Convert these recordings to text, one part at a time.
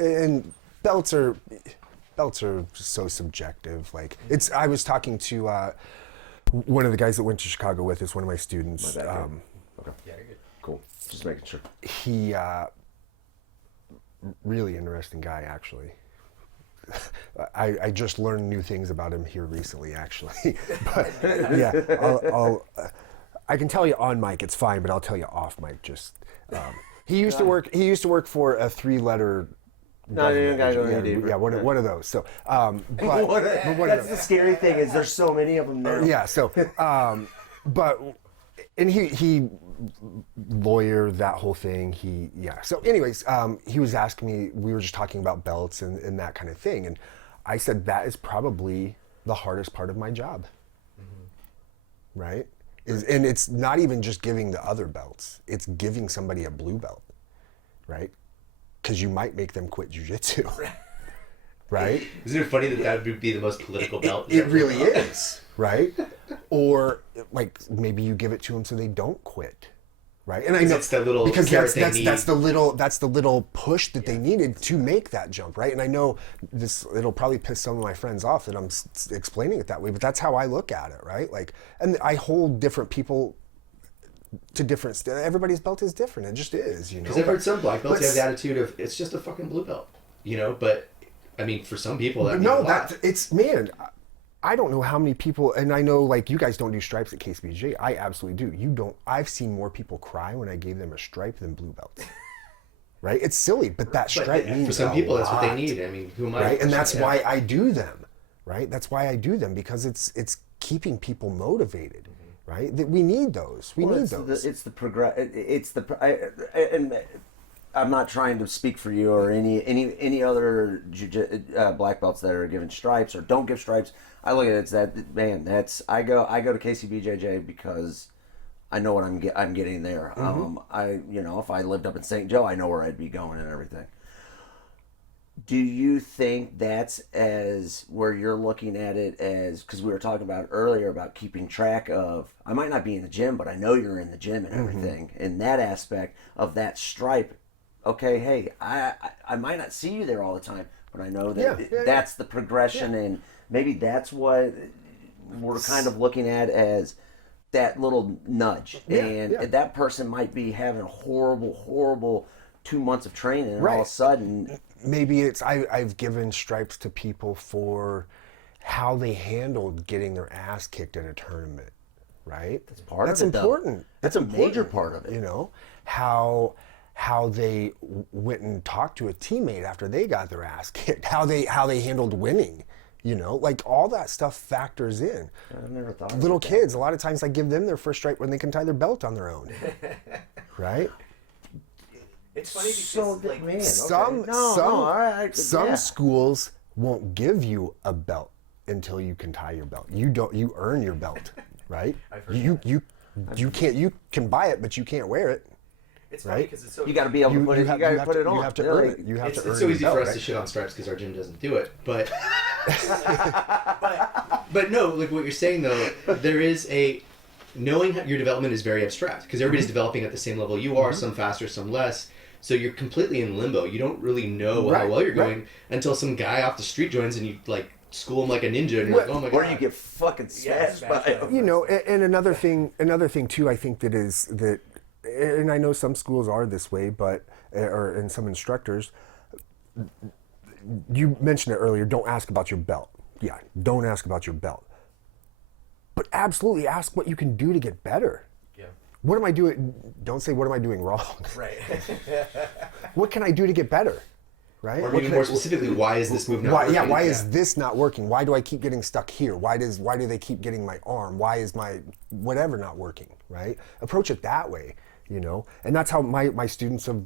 and belts are so subjective. Like I was talking to one of the guys that went to Chicago with us, one of my students. Okay. Yeah, you're good. Cool. Just making sure. He really interesting guy, actually. I just learned new things about him here recently, actually. But yeah, I can tell you on mic it's fine, but I'll tell you off mic. Just he used to work for a 3-letter. No, you gotta go any deeper. Yeah, one of those. So, but that's the scary thing is there's so many of them now. Yeah. So, and he lawyer, that whole thing. So anyways, he was asking me, we were just talking about belts and that kind of thing. And I said, that is probably the hardest part of my job. Mm-hmm. Right? And it's not even just giving the other belts. It's giving somebody a blue belt. Right? Because you might make them quit jiu-jitsu. Right? Isn't it funny that would be the most political belt? It really is. Right? Or like maybe you give it to them so they don't quit, right? And I know it's the little because that's the little push that they needed to make that jump, right? And I know it'll probably piss some of my friends off that I'm explaining it that way, but that's how I look at it, right? Like, and I hold different people to different. Everybody's belt is different. It just is, you know. Because I've heard some black belts have the attitude of it's just a fucking blue belt, you know. But I mean, for some people, I don't know how many people, and I know like you guys don't do stripes at KCBJ. I absolutely do. You don't. I've seen more people cry when I gave them a stripe than blue belts. Right? It's silly, but that stripe means for some people a that's what they lot. need. I mean, who am I? Right? And that's why I do them. Right? That's why I do them, because it's keeping people motivated. Right? That we need those. We need those. And I'm not trying to speak for you or any other black belts that are given stripes or don't give stripes. I look at it as that, man. I go to KCBJJ because I know what I'm getting there. Mm-hmm. If I lived up in St. Joe, I know where I'd be going and everything. Do you think that's as where you're looking at it as, because we were talking about earlier about keeping track of, I might not be in the gym, but I know you're in the gym and everything. Mm-hmm. And that aspect of that stripe, okay, hey, I might not see you there all the time, but I know that that's the progression, and maybe that's what we're kind of looking at as that little nudge. And that person might be having a horrible 2 months of training, and all of a sudden... Maybe it's I've given stripes to people for how they handled getting their ass kicked at a tournament, right? That's important. That's a major part of it. You know, how they went and talked to a teammate after they got their ass kicked, how they handled winning, you know, like all that stuff factors in. I never thought Little kids, a lot of times I give them their first stripe when they can tie their belt on their own, right? It's funny because some schools won't give you a belt until you can tie your belt. You earn your belt, right? You can buy it, but you can't wear it. It's funny because it's so you got to be able to put it. You got to put it on. You have to earn it. You have to earn it. It's so easy for us right? to shit on stripes because our gym doesn't do it, but but no, like what you're saying though, there is a knowing your development is very abstract because everybody's developing at the same level you are, some faster, some less. So you're completely in limbo. You don't really know how well you're going until some guy off the street joins and you like school him like a ninja, and you're like, oh my god. Or you get fucking smashed by him. You know, and another thing too, I think that, and I know some schools are this way, but and some instructors. You mentioned it earlier. Don't ask about your belt. Yeah, don't ask about your belt. But absolutely ask what you can do to get better. What am I doing? Don't say, what am I doing wrong? Right. What can I do to get better? Right? Or maybe more specifically, why is this move not working? Yeah, why is this not working? Why do I keep getting stuck here? Why do they keep getting my arm? Why is my whatever not working? Right? Approach it that way, you know? And that's how my students have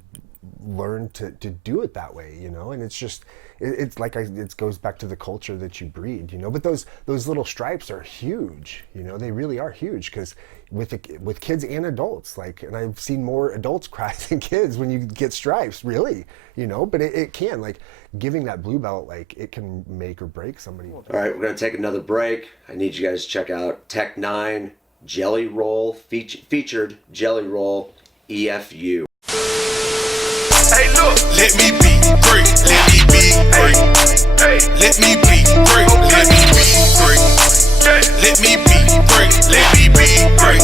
learned to do it that way, you know? And it's just, it's like it goes back to the culture that you breed, you know? But those little stripes are huge, you know? They really are huge because with kids and adults, like, and I've seen more adults cry than kids when you get stripes, really, you know, but it can, like, giving that blue belt, like, it can make or break somebody. All right, we're going to take another break. I need you guys to check out Tech 9 Jelly Roll, featured Jelly Roll EFU. Hey, look, let me be great. Let me be great. Let me be great. Let me be great. Let me be great. Let me be great.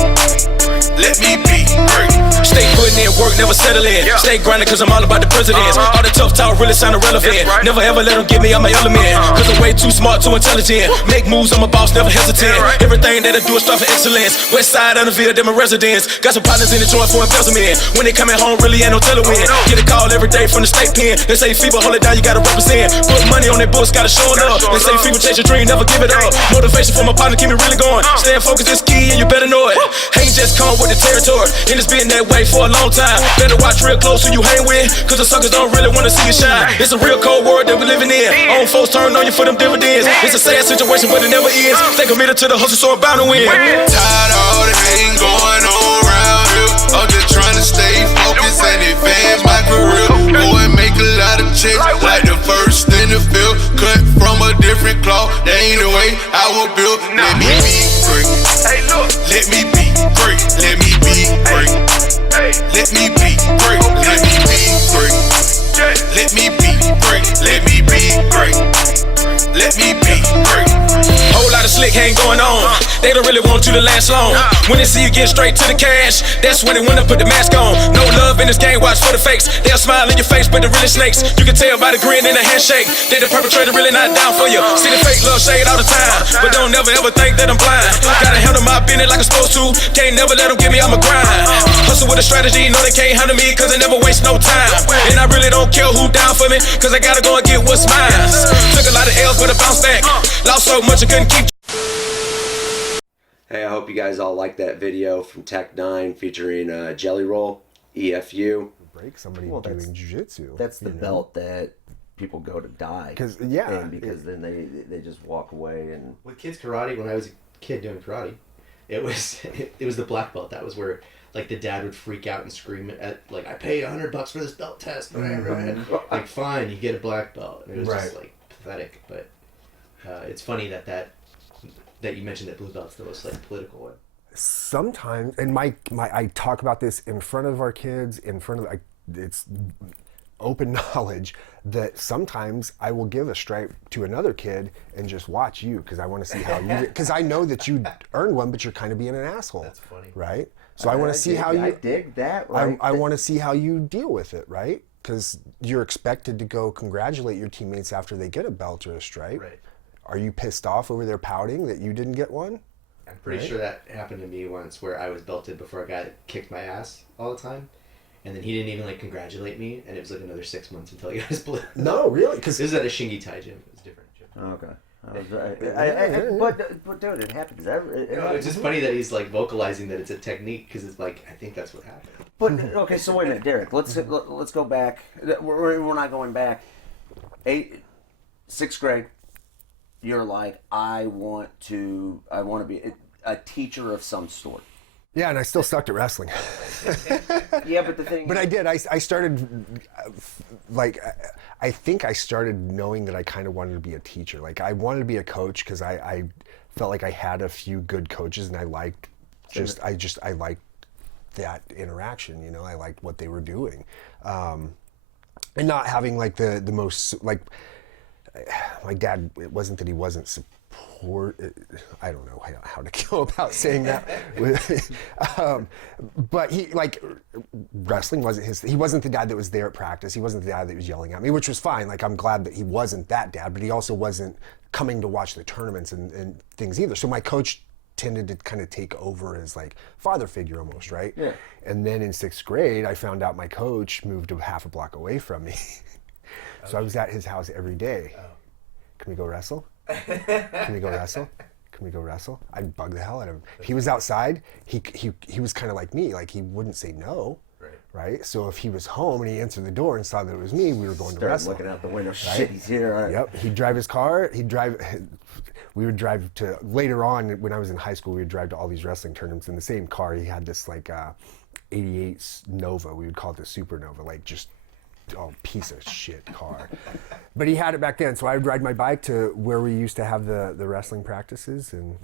Let me be great. Stay putting in work, never settle in. Stay grinding cause I'm all about the presidents. All the tough talk really sound irrelevant. Never ever let them get me on my element. Cause I'm way too smart, too intelligent. Make moves, I'm a boss, never hesitant. Everything that I do is strive for excellence. West side of the Ville, they're my residents. Got some partners in the joint for embezzlement. When they coming home, really ain't no telling when. Get a call every day from the state pen. They say fever, hold it down, you gotta represent. Put money on their books, gotta show it up. They say fever, chase your dream, never give it up. Motivation for my partner, keep me really going. Staying focused is key and you better know it. Ain't just come with the territory. And it's been that way for a long time. Better watch real close who you hang with, cause the suckers don't really wanna see you shine. It's a real cold world that we living in. Own folks turn on you for them dividends. It's a sad situation, but it never ends. Stay committed to the hustle, so I'm bound to win. Tired of all the hating going on around here. I'm just trying to stay focused and advance my career. Boy, make a lot of checks like the first in the field. Cut from a different cloth, that ain't the way I was built. Let me be great. Let me be great. Let me be great. Let me be great. Let me be great. Let me be great. Let me be great. Let me be great. Whole lot of slick ain't going on. They don't really want you to last long. When they see you get straight to the cash, that's when they wanna put the mask on. No love in this game, watch for the fakes. They'll smile in your face, but they're really snakes. You can tell by the grin and the handshake. They the perpetrator, really not down for you. See the fake love shade all the time, but don't never ever think that I'm blind. Gotta handle my business like I'm supposed to. Can't never let them get me on my grind. Hustle with a strategy, know they can't handle me, cause they never waste no time. And I really don't care who down for me, cause I gotta go and get what's mine. Took a lot of L's, but I bounced back. Lost so much I couldn't keep. Hey, I hope you guys all liked that video from Tech 9 featuring Jelly Roll, EFU. Break somebody doing jiu-jitsu. That's the belt that people go to die. Because then they just walk away. And with kids karate, when I was a kid doing karate, it was the black belt. That was where like the dad would freak out and scream at like, I paid $100 for this belt test. Like, fine, you get a black belt. And it was just like pathetic. But it's funny that you mentioned that blue belt's the most like political one. Sometimes, and I talk about this in front of our kids, in front of it's open knowledge that sometimes I will give a stripe to another kid and just watch you because I want to see how you, because I know that you earned one, but you're kind of being an asshole. That's funny, right? So I want to see how you. I dig that. Right? I want to see how you deal with it, right? Because you're expected to go congratulate your teammates after they get a belt or a stripe. Right. Are you pissed off over there pouting that you didn't get one? I'm pretty sure that happened to me once where I was belted before a guy that kicked my ass all the time. And then he didn't even like congratulate me, and it was like another 6 months until he got his blue. No, really? Because this is at a Shingi Tai gym. It was different gym. Okay. But dude, it happens. It's just funny that he's like vocalizing that it's a technique because it's like I think that's what happened. But okay, so wait a minute, Deryk. Let's go back. We're not going back. 6th grade. You're like, I want to be a teacher of some sort. Yeah, and I still sucked at wrestling. Yeah, but the thing. But I did. I started, like, I think I started knowing that I kind of wanted to be a teacher. Like, I wanted to be a coach because I felt like I had a few good coaches, and I liked I liked that interaction. You know, I liked what they were doing, and not having like the most like. My dad, it wasn't that he wasn't I don't know how to go about saying that. But he, like, wrestling wasn't he wasn't the dad that was there at practice. He wasn't the dad that was yelling at me, which was fine. Like, I'm glad that he wasn't that dad, but he also wasn't coming to watch the tournaments and things either. So my coach tended to kind of take over as like father figure almost, right? Yeah. And then in 6th grade, I found out my coach moved half a block away from me. So I was at his house every day. Can we go wrestle? Can we go wrestle? Can we go wrestle? I'd bug the hell out of him. If he was outside, he was kind of like me. Like, he wouldn't say no, right? So if he was home and he answered the door and saw that it was me, we were going to wrestle. Looking out the window, right? Shit, he's here. Right. Yep. He'd drive his car. We would drive to, later on when I was in high school, we would drive to all these wrestling tournaments in the same car. He had this like 88 Nova. We would call it the Supernova, like just piece of shit car. But he had it back then, so I would ride my bike to where we used to have the wrestling practices, and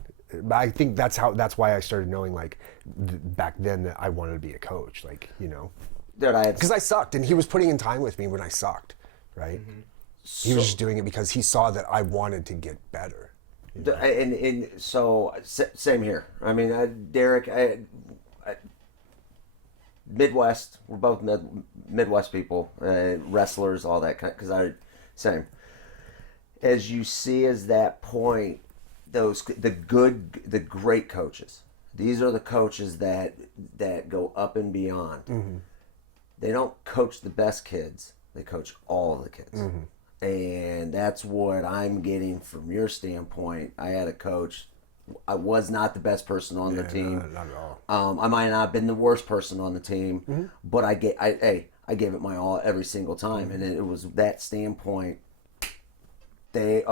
I think that's why I started knowing, like, back then, that I wanted to be a coach, like, you know, because I sucked, and he was putting in time with me when I sucked, right? Mm-hmm. He was just doing it because he saw that I wanted to get better. And so same here. I mean, Deryk, Midwest. We're both Midwest people, wrestlers, all that kind. Because same. As you see, as that point, the great coaches. These are the coaches that go up and beyond. Mm-hmm. They don't coach the best kids. They coach all of the kids. Mm-hmm. And that's what I'm getting from your standpoint. I had a coach. I was not the best person on the team. No, not at all. I might not have been the worst person on the team, mm-hmm. but I gave it my all every single time. Mm-hmm. And it was that standpoint. Hey,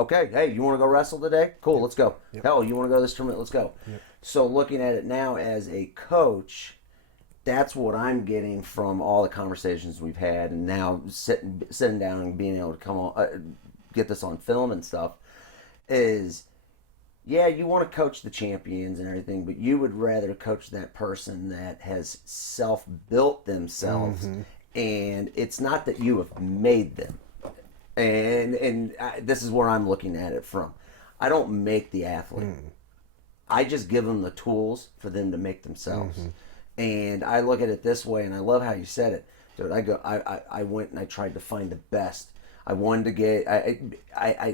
you want to go wrestle today? Cool, let's go. Yep. Hell, you want to go to this tournament? Let's go. Yep. So looking at it now as a coach, that's what I'm getting from all the conversations we've had, and now sitting down and being able to come on, get this on film and stuff, is, yeah, you want to coach the champions and everything, but you would rather coach that person that has self-built themselves, mm-hmm. and it's not that you have made them. And this is where I'm looking at it from. I don't make the athlete. Mm. I just give them the tools for them to make themselves. Mm-hmm. And I look at it this way, and I love how you said it. Dude, I went and I tried to find the best. I wanted to get,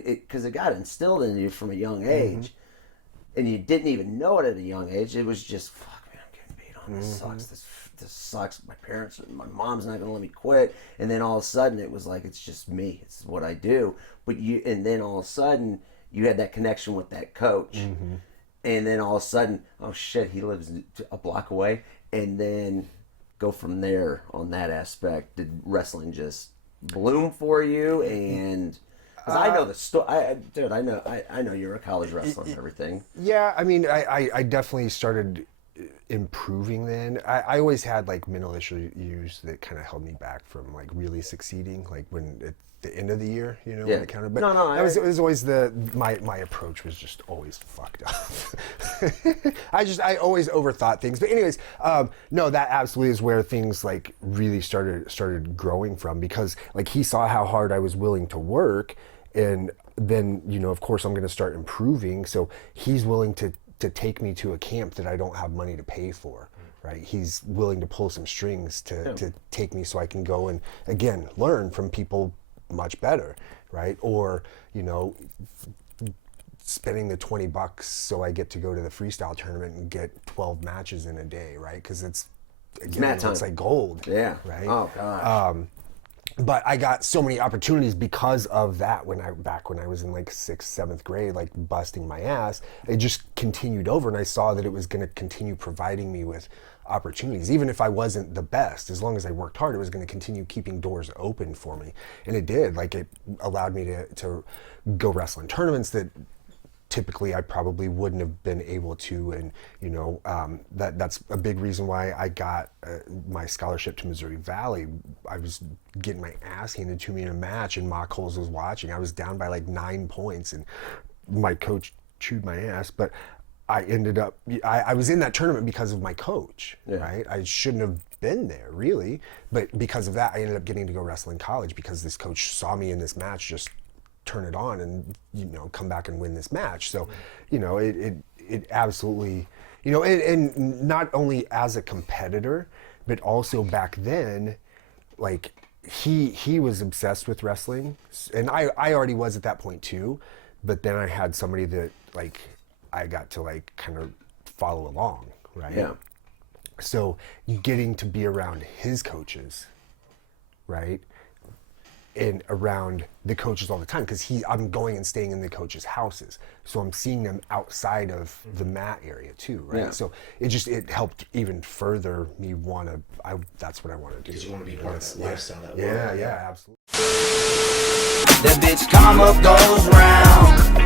because it got instilled in you from a young age, mm-hmm. and you didn't even know it at a young age. It was just, fuck, man, I'm getting beat on. This mm-hmm. sucks. This sucks. My mom's not gonna let me quit. And then all of a sudden, it was like, it's just me. It's what I do. And then all of a sudden, you had that connection with that coach. Mm-hmm. And then all of a sudden, oh shit, he lives a block away. And then go from there on that aspect. Did wrestling just bloom for you? And because I know the story, I know you're a college wrestler and everything. Yeah, I mean, I definitely started improving then. I always had like mental issues that kind of held me back from like really succeeding. Like when at the end of the year, when it counted. But it was always my approach was just always fucked up. I always overthought things. But anyways, no, that absolutely is where things like really started growing from, because like he saw how hard I was willing to work, and then of course I'm going to start improving. So he's willing to take me to a camp that I don't have money to pay for. Right, he's willing to pull some strings to take me so I can go and again learn from people much better, right? Or spending the $20 so I get to go to the freestyle tournament and get 12 matches in a day, right? Because it's like gold. Yeah. Right. Oh gosh. But I got so many opportunities because of that back when I was in like 6th, 7th grade, like busting my ass. It just continued over, and I saw that it was going to continue providing me with opportunities. Even if I wasn't the best, as long as I worked hard, it was going to continue keeping doors open for me. And it did. Like it allowed me to go wrestle in tournaments that typically I probably wouldn't have been able to, and that's a big reason why I got my scholarship to Missouri Valley. I was getting my ass handed to me in a match, and Ma Coles was watching. I was down by like 9 points, and my coach chewed my ass, but I ended up, I was in that tournament because of my coach, right? I shouldn't have been there really, but because of that, I ended up getting to go wrestle in college because this coach saw me in this match, just turn it on and come back and win this match. So it absolutely, and not only as a competitor, but also back then, like he was obsessed with wrestling, and I already was at that point too, but then I had somebody that like I got to like kind of follow along, right? Yeah. So getting to be around his coaches, right? And around the coaches all the time, because I'm going and staying in the coaches' houses, so I'm seeing them outside of the mat area too, right? Yeah. So it helped even further me that's what I want to do. Because you want to be part of that lifestyle, that world. Yeah, absolutely. That bitch come up goes round.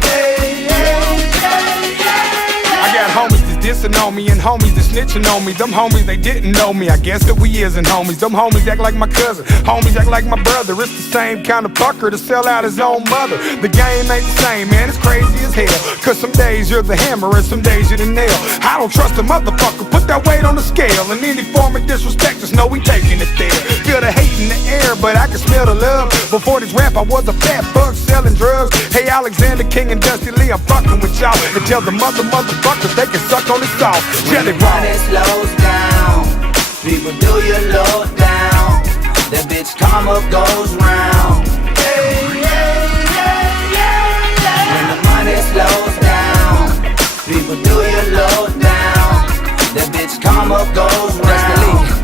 I got homies that's dissing on me, and homies that snitching on me. Them homies, they didn't know me. I guess that we isn't homies. Them homies act like my cousin, homies act like my brother. It's the same kind of fucker to sell out his own mother. The game ain't the same, man, it's crazy as hell. Cause some days you're the hammer and some days you're the nail. I don't trust a motherfucker, put that weight on the scale. And any form of disrespect, just know we taking it there. Feel the hate in the air, but I can smell the love. Before this rap, I was a fat fuck selling drugs. Hey, Alexander King and Dusty Leigh, I'm fucking with y'all. And tell the motherfuckers they can suck on the sauce. Jelly When the money slows down, people do you low down. That bitch karma goes round. When the money slows down, people do you low down. That bitch karma goes round.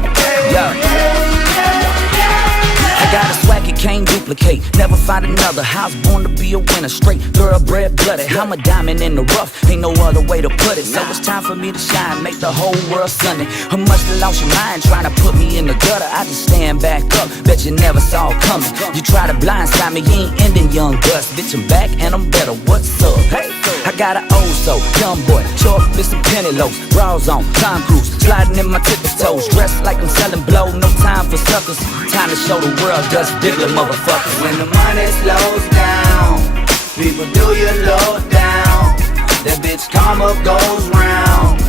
I got a swag you can't duplicate, never find another. I was born to be a winner, straight thoroughbred blooded. I'm a diamond in the rough, ain't no other way to put it. So it's time for me to shine, make the whole world sunny. I must have lost your mind trying to put me in the gutter. I just stand back up, bet you never saw it coming. You try to blindside me, you ain't ending young Gus. Bitch, I'm back and I'm better, what's up? Hey, I got an old soul, young boy, show up with some penny loaves. Bras on, Tom Cruise, sliding in my tippy toes. Dressed like I'm selling blow, no time for suckers. Time to show the world just bigger motherfuckers. When the money slows down, people do you low down. That bitch karma goes round.